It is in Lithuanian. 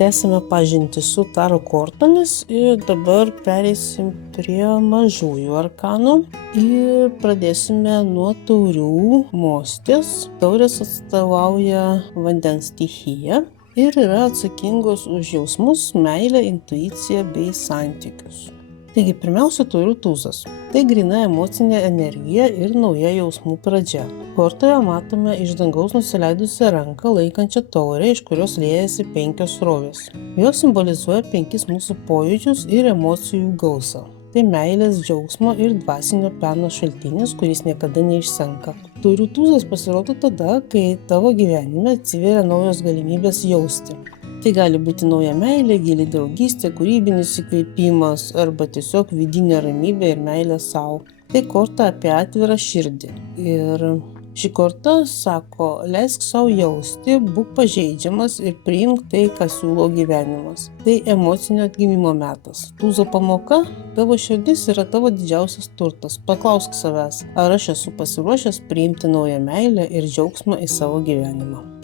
Tęsime pažintį su taro kortomis ir dabar pereisim prie mažųjų arkanų ir pradėsime nuo taurių mostės. Taurės atstovauja vandens stichiją ir yra atsakingos už jausmus, meilę, intuiciją bei santykius. Taigi pirmiausia taurių tūzas. Tai gryna emocinė energija ir nauja jausmų pradžia. Kortoje matome iš dangaus nusileidusią ranką laikančią taurę, iš kurios liejasi 5 srovės. Jos simbolizuoja 5 mūsų pojūčius ir emocijų gausą. Tai meilės, džiaugsmo ir dvasinio peno šaltinis, kuris niekada neišsenka. Taurių tūzas pasirodo tada, kai tavo gyvenime atsiveria naujos galimybės jausti. Tai gali būti nauja meilė, gili draugystė, kūrybinis įkvėpimas arba tiesiog vidinė ramybė ir meilė sau. Tai korta apie atvirą širdį. Ir ši korta sako, leisk sau jausti, būk pažeidžiamas ir priimk tai, ką siūlo gyvenimas. Tai emocinio atgimimo metas. Tūzo pamoka, tavo širdis yra tavo didžiausias turtas. Paklausk savęs, ar aš esu pasiruošęs priimti naują meilę ir džiaugsmą į savo gyvenimą.